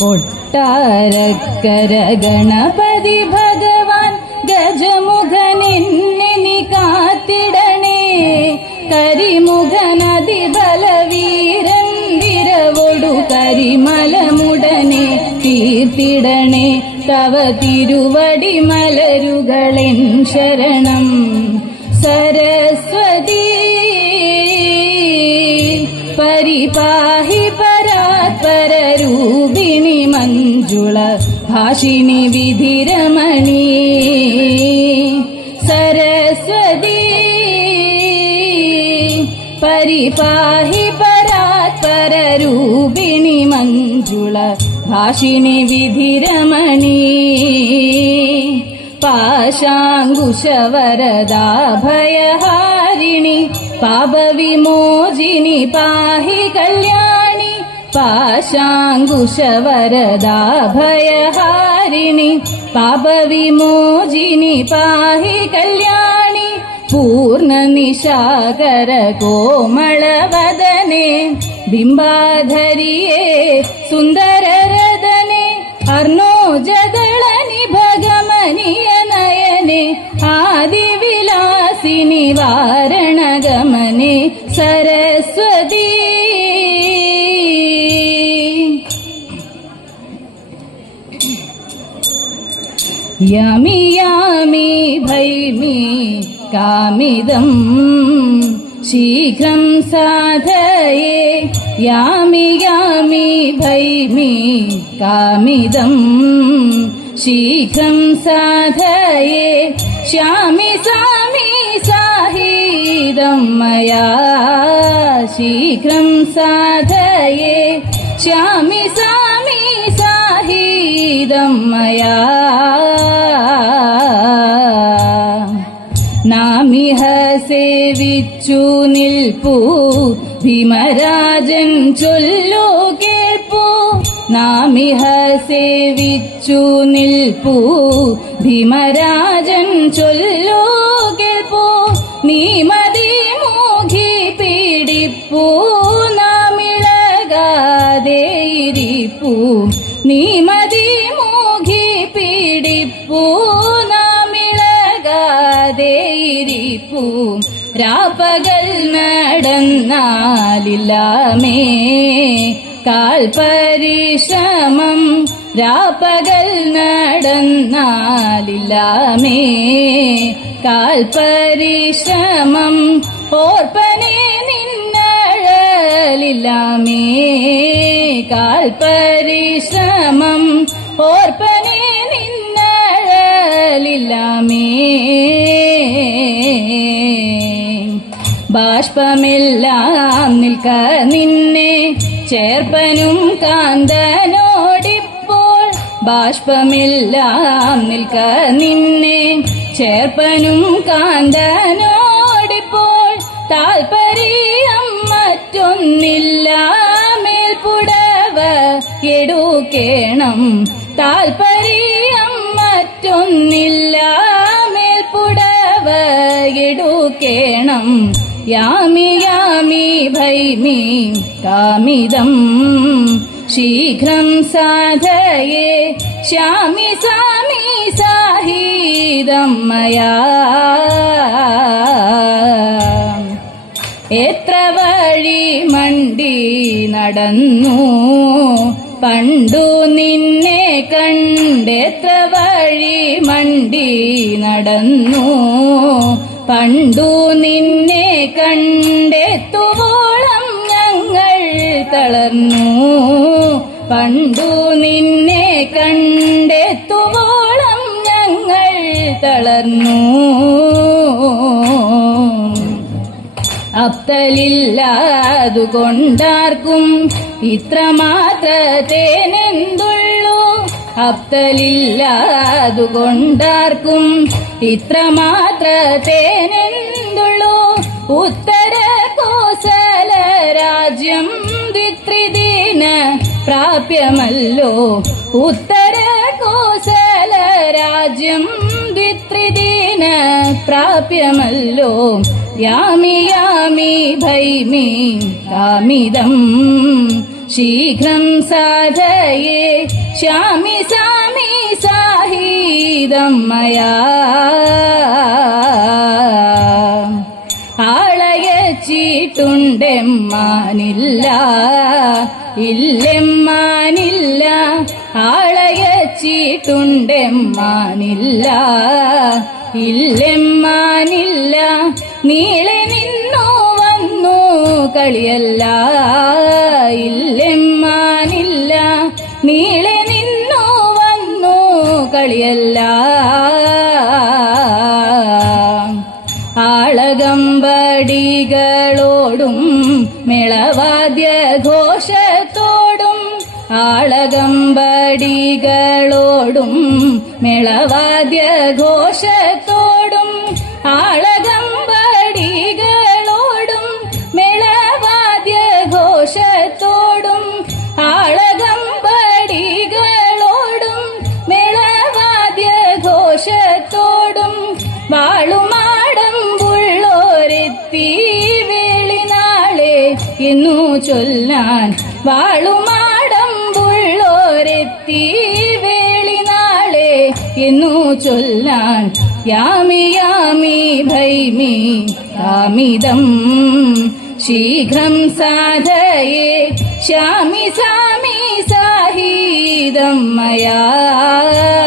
കൊട്ടാരക്കര ഗണപതി ഭഗവാൻ ഗജമുഖനെന്നെ കാത്തിടണേ. കരിമുഖനതി ബലവീരൻ വിരവൊടു കരിമലമുടനെ തീർത്തിടണേ. തവ തിരുവടി മലരുകളെൻ ശരണം. സരസ്വതി പരിപാഹി ഭാഷിണി വിധിരമണി. സരസ്വതി പരിപാഹി പരാത്പരൂപിണി മഞ്ജുള. ഭാഷിണി വിധിരമണി. പാശാങ്കുശവരദാഭയഹാരിണി. പാപവിമോചിനി പാഹി കല്യാണി പാശാങ്കുശവരദാഭയഹാരിണി पाशाङ्कुशवरदाभयहारिणि पापविमोचिनि पाहि कल्याणि पूर्णनिशाकरकोमलवदने बिम्बाधरिये सुन्दररदने सुन्दरदने अर्नोजगळनि भगमनि अनयने आदिविलासिनिवारणगमने യാമി യാമി ഭൈമി കാമിദം ശീഘ്രം സാധയേ യാമി യാമി ഭൈമി കാമിദം ശീഘ്രം സാധയേ ശ്യാമി സാമി സാഹീദം മയാ ശീഘ്രം സാധയേ ശ്യാമി സാമി സാഹീദം മയാ നാമിഹ സേവിച്ചു നിൽപ്പൂ. ഭീമരാജൻ ചൊല്ലു കേൾപ്പൂ. നാമിഹ സേവിച്ചു നിൽപ്പൂ. ഭീമരാജൻ ചൊല്ലു കേൾപ്പൂ. നീ മതി മോഘി പീഡിപ്പൂ നാമിളകാതെ ഇരിപ്പൂ. നീ രാപ്പകൽ നടന്നാലില്ലാമേ. കാൽ പരിശ്രമം രാപ്പകൽ നടന്നാലില്ലാമേ. കാൽ പരിശ്രമം ഓർപ്പനെ നിന്നഴലില്ലാമേ. കാൽ പരിശ്രമം ഓർപ്പനെ ബാഷ്പമെല്ലാം നിൽക്ക നിന്നെ. ചേർപ്പനും കാന്തനോടിപ്പോൾ ബാഷ്പമെല്ലാം നിൽക്ക നിന്നെ. ചേർപ്പനും കാന്തനോടിപ്പോൾ താൽപര്യം മറ്റൊന്നില്ല. മേൽപ്പുടവ എടുക്കേണം. താൽപര്യം മറ്റൊന്നില്ല. മേൽപ്പുടവ എടുക്കേണം. യാമി യാമി ഭൈമി കാമിദം ശീഘ്രം സാധയേ ശ്യാമി സ്വാമി സാഹീദം മയാ എത്ര വഴി മണ്ടി നടന്നു പണ്ടു നിന്നെ കണ്ടെത്ര വഴി മണ്ടി നടന്നു പണ്ടു നിന്നെ കണ്ടെത്തുവോളം ഞങ്ങൾ തളർന്നു. പണ്ടു നിന്നെ കണ്ടെത്തുവോളം ഞങ്ങൾ തളർന്നു. അപ്തലില്ലാതുകൊണ്ടാർക്കും ഇത്രമാത്രത്തേനെന്തുള്ളൂ? അപ്തലില്ലാതുകൊണ്ടാർക്കും ഇത്രമാത്രത്തേനെന്തുള്ളൂ ഉത്തര കോസല രാജ്യം ദ്വിത്രിദിന പ്രാപ്യമല്ലോ. ഉത്തര കോസല രാജ്യം ദ്വിത്രിദിന പ്രാപ്യമല്ലോ. യാമി യാമി ഭൈമി കാമിതം. ശീഘ്രം സാധയേ. ശ്യാമി സാമി സാഹീദം മയാ ആളയച്ചിട്ടുണ്ടെമ്മാനില്ല ഇല്ലെമ്മാനില്ല ആളയച്ചിട്ടുണ്ടെമ്മാനില്ല ഇല്ലെമ്മാനില്ല നീളെ നിന്നു വന്നു കളിയല്ല ഇല്ലെമ്മാനില്ല നീളെ കളിയല്ല ആളകമ്പടികളോടും മേളവാദ്യ ഘോഷത്തോടും ആളകമ്പടികളോടും മേളവാദ്യ ഘോഷത്തോടും എന്നു ചൊല്ലാൻ. വാളുമാടം പുള്ളോരെത്തി വേളിനാളെ എന്നു ചൊല്ലാൻ. യാമി യാമി ഭൈമി കാമിതം. ശീഘ്രം സാധയേ ശ്യാമി സാമി സാഹീദം മയാ.